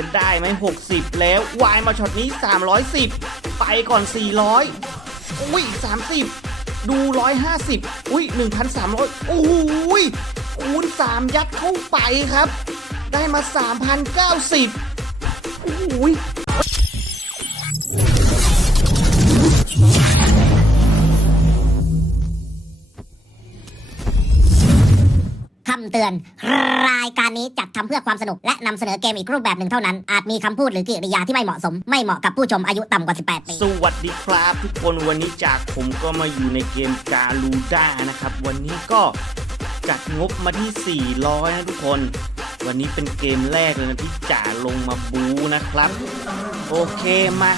จะได้ไหม60 แล้ววายมาช็อตนี้ 310 ไปก่อน 400 อุ้ย 30 ดู 150 อุ้ย 1,300 โอ้ยคูณ 3 ยัดเข้าไปครับ ได้มา 3,090โอ้ยำเตือน รายการนี้จัดทำเพื่อความสนุกและนำเสนอเกมอีกรูปแบบหนึ่งเท่านั้น อาจมีคำพูดหรือกิริยาที่ไม่เหมาะสม ไม่เหมาะกับผู้ชมอายุต่ำกว่า 18 ปี สวัสดีครับทุกคนวันนี้จากผมก็มาอยู่ในเกมกาลูด้านะครับ วันนี้ก็จัดงบมาที่ 400 นะทุกคน วันนี้เป็นเกมแรกเลยนะที่จ่าลงมาบูนะครับ โอเคมา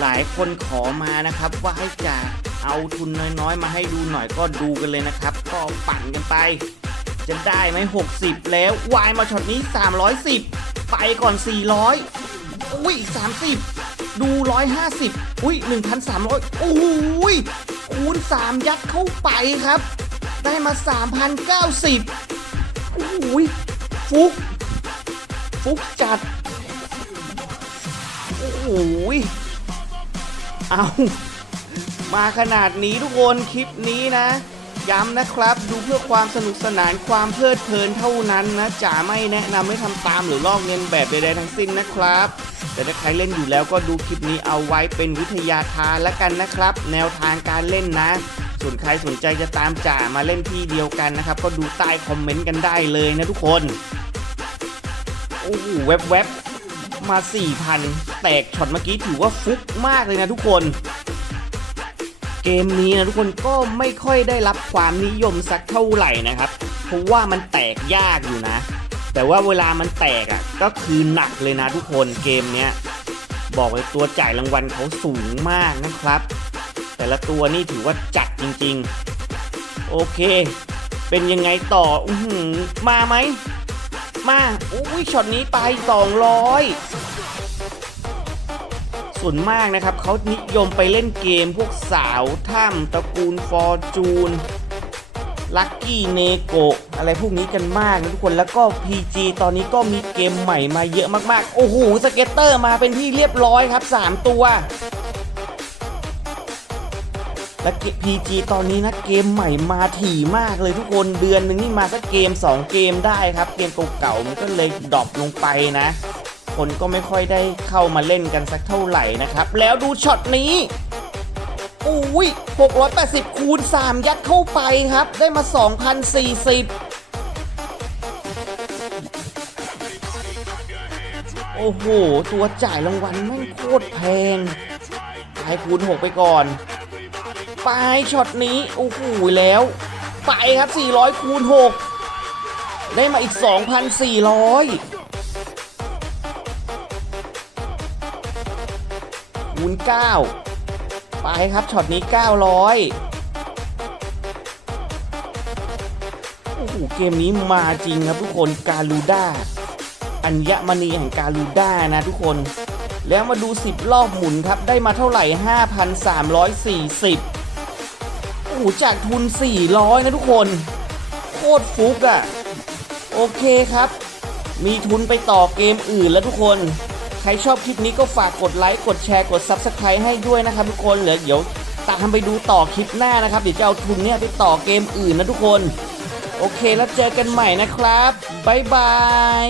หลายคนขอมานะครับว่าให้จ่า เอาทุนน้อยๆ มาให้ดูหน่อยก็ดูกันเลยนะครับ ก็ปั่นกันไป จะได้ไหม60 แล้ววายมาช็อตนี้ 310 ไปก่อน 400 อุ้ย30 ดู 150 อุ้ย1,300 โอ้โหยคูณ 3 ยัดเข้าไปครับ ได้มา 3,090 โอ้โหยฟุก ฟุกจัด โอ้ยเอา มาขนาดนี้ทุกคนคลิปนี้นะ ย้ำนะครับดูเพื่อความสนุกสนานความเพลิดเพลินเท่านั้นนะจ๋าไม่แนะนำให้ทำตามหรือลอกเลียนแบบใดๆทั้งสิ้นนะครับ แต่ถ้าใครเล่นอยู่แล้วก็ดูคลิปนี้เอาไว้เป็นวิทยาทานล้วกันนะครับ แนวทางการเล่นนะ ส่วนใครสนใจจะตามจ๋ามาเล่นที่เดียวกันนะครับ ก็ดูใต้คอมเมนต์กันได้เลยนะทุกคนโอ้โหแวบๆมา4,000แตกช็อตเมื่อกี้ถือว่าฟุกมากเลยนะทุกคน เกมนี้นะทุกคนก็ไม่ค่อยได้รับความนิยมสักเท่าไหร่นะครับเพราะว่ามันแตกยากอยู่นะ แต่ว่าเวลามันแตกอะก็คือหนักเลยนะทุกคนเกมเนี้ยบอกเลยตัวจ่ายรางวัลเขาสูงมากนะครับ แต่ละตัวนี่ถือว่าจัดจริงๆ โอเค เป็นยังไงต่ออืมาไหมมาอุ้ยช็อตนี้ไป200 ส่วนมากนะครับเขานิยมไปเล่นเกมพวกสาวถ้ำตระกูลฟอร์จูนลัคกี้เนโกอะไรพวกนี้กันมากนะทุกคนแล้วก็ PG ตอนนี้ก็มีเกมใหม่มาเยอะมากๆ โอ้โหสเก็ตเตอร์มาเป็นที่เรียบร้อยครับ 3 ตัวและ PG ตอนนี้นะเกมใหม่มาถี่มากเลยทุกคนเดือนหนึ่งนี่มาสักเกม 2 เกมได้ครับ เกมเก่าๆมันก็เลยดรอปลงไปนะ คนก็ไม่ค่อยได้เข้ามาเล่นกันสักเท่าไหร่นะครับ แล้วดูช็อตนี้อุ้ย680 คูณ 3 ยัดเข้าไปครับ ได้มา 2,040 โอ้โห ตัวจ่ายรางวัลแม่งโคตรแพงไปคูณ 6 ไปก่อน ไปช็อตนี้ โอ้โห แล้ว ไปครับ 400 คูณ 6 ได้มาอีก 2,400 คูณ9 ไปครับช็อตนี้ 900 โอ้โห เกมนี้มาจริงครับทุกคนการูด้า อัญญมณีแห่งการูด้านะทุกคน แล้วมาดู 10 รอบหมุนครับ ได้มาเท่าไหร่ 5,340 โอ้โห จากทุน 400 นะทุกคน โคตรฟุกอะ่ะ โอเคครับ มีทุนไปต่อเกมอื่นแล้วทุกคน รชอบคลิปนี้ก็ฝากกดไลค์กดแชร์กด Subscribe ให้ด้วยนะครับทุกคนเหลือเดี๋ยวตามไปดูต่อคลิปหน้านะครับ เดี๋ยวจะเอาทุนเนี่ยไปต่อเกมอื่นนะทุกคน โอเคแล้วเจอกันใหม่นะครับบ๊ายบาย